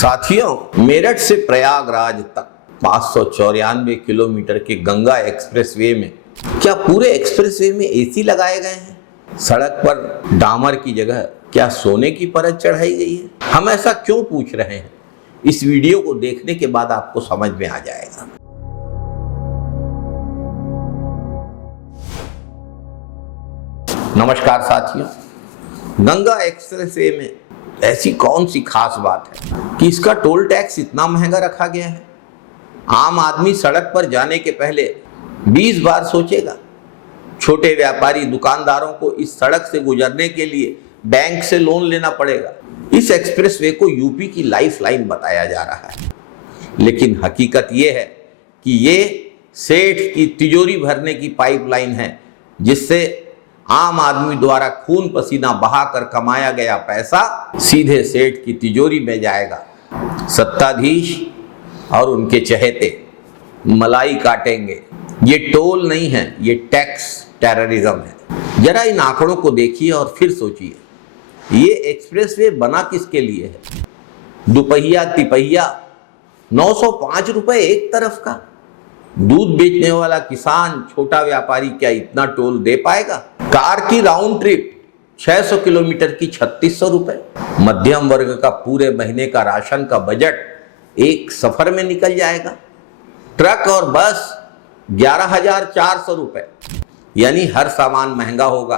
साथियों, मेरठ से प्रयागराज तक 594 किलोमीटर के गंगा एक्सप्रेसवे में क्या पूरे एक्सप्रेसवे में एसी लगाए गए हैं? सड़क पर डामर की जगह क्या सोने की परत चढ़ाई गई है? हम ऐसा क्यों पूछ रहे हैं? इस वीडियो को देखने के बाद आपको समझ में आ जाएगा। नमस्कार साथियों, गंगा एक्सप्रेसवे में ऐसी कौन सी खास बात है कि इसका टोल टैक्स इतना महंगा रखा गया है? आम आदमी सड़क पर जाने के पहले 20 बार सोचेगा। छोटे व्यापारी दुकानदारों को इस सड़क से गुजरने के लिए बैंक से लोन लेना पड़ेगा। इस एक्सप्रेसवे को यूपी की लाइफलाइन बताया जा रहा है, लेकिन हकीकत ये है कि ये सेठ की तिजोरी भरने की पाइपलाइन है, जिससे आम आदमी द्वारा खून पसीना बहाकर कमाया गया पैसा सीधे सेठ की तिजोरी में जाएगा। सत्ताधीश और उनके चहेते मलाई काटेंगे। ये टोल नहीं है, ये टैक्स टेररिज्म है। जरा इन आंकड़ों को देखिए और फिर सोचिए, ये एक्सप्रेसवे बना किसके लिए है? दुपहिया तिपहिया 905 रुपए एक तरफ का। दूध बेचने वाला किसान, छोटा व्यापारी क्या इतना टोल दे पाएगा? कार की राउंड ट्रिप 600 किलोमीटर की 3600 रुपए। मध्यम वर्ग का पूरे महीने का राशन का बजट एक सफर में निकल जाएगा। ट्रक और बस 11,400 रुपए, यानी हर सामान महंगा होगा।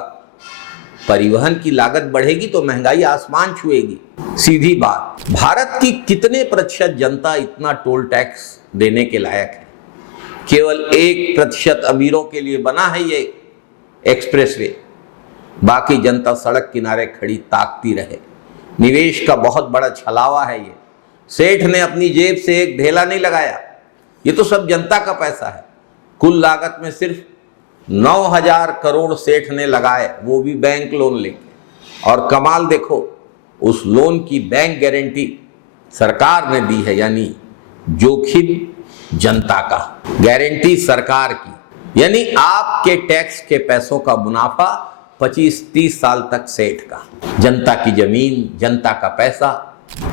परिवहन की लागत बढ़ेगी तो महंगाई आसमान छुएगी। सीधी बात, भारत की कितने प्रतिशत जनता इतना टोल टैक्स देने के लायक है? केवल 1% अमीरों के लिए बना है ये एक्सप्रेसवे। बाकी जनता सड़क किनारे खड़ी ताकती रहे। निवेश का बहुत बड़ा छलावा है ये। सेठ ने अपनी जेब से एक ढेला नहीं लगाया, ये तो सब जनता का पैसा है। कुल लागत में सिर्फ 9,000 करोड़ सेठ ने लगाए, वो भी बैंक लोन लेके। और कमाल देखो, उस लोन की बैंक गारंटी सरकार ने दी है, यानी जोखिम जनता का, गारंटी सरकार की। यानी आपके टैक्स के पैसों का मुनाफा 25-30 साल तक सेठ का। जनता की जमीन, जनता का पैसा,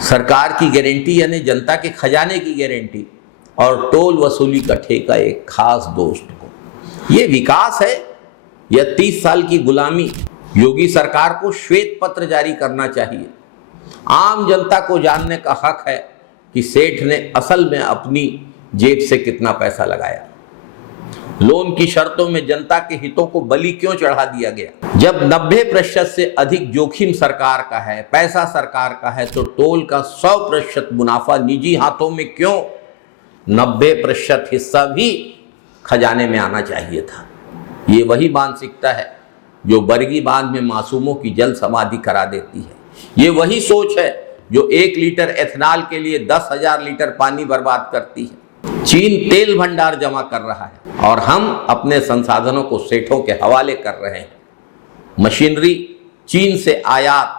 सरकार की गारंटी यानी जनता के खजाने की गारंटी, और टोल वसूली का ठेका एक खास दोस्त को। ये विकास है या 30 साल की गुलामी? योगी सरकार को श्वेत पत्र जारी करना चाहिए। आम जनता को जानने का हक है कि सेठ ने असल में अपनी जेब से कितना पैसा लगाया। लोन की शर्तों में जनता के हितों को बलि क्यों चढ़ा दिया गया? जब 90% से अधिक जोखिम सरकार का है, पैसा सरकार का है, तो टोल का 100% मुनाफा निजी हाथों में क्यों? 90% हिस्सा भी खजाने में आना चाहिए था। ये वही मानसिकता है जो बरगी बांध में मासूमों की जल समाधि करा देती है। ये वही सोच है जो 1 लीटर एथेनॉल के लिए 10,000 लीटर पानी बर्बाद करती है। चीन तेल भंडार जमा कर रहा है और हम अपने संसाधनों को सेठों के हवाले कर रहे हैं। मशीनरी चीन से आयात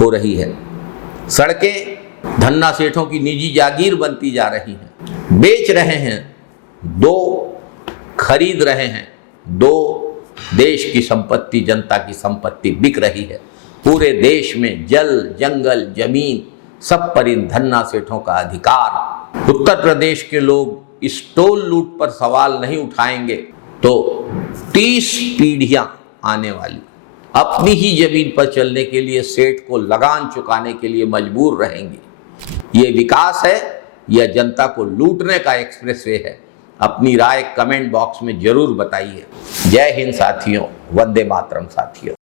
हो रही है। सड़कें धन्ना सेठों की निजी जागीर बनती जा रही हैं। बेच रहे हैं 2, खरीद रहे हैं 2। देश की संपत्ति, जनता की संपत्ति बिक रही है। पूरे देश में जल, जंगल, जमीन, सब पर इन धन्ना सेठों का अधिकार। उत्तर प्रदेश के लोग इस टोल लूट पर सवाल नहीं उठाएंगे तो 30 पीढ़ियां आने वाली अपनी ही जमीन पर चलने के लिए सेठ को लगान चुकाने के लिए मजबूर रहेंगी। ये विकास है या जनता को लूटने का एक्सप्रेसवे है? अपनी राय कमेंट बॉक्स में जरूर बताइए। जय हिंद साथियों, वंदे मातरम साथियों।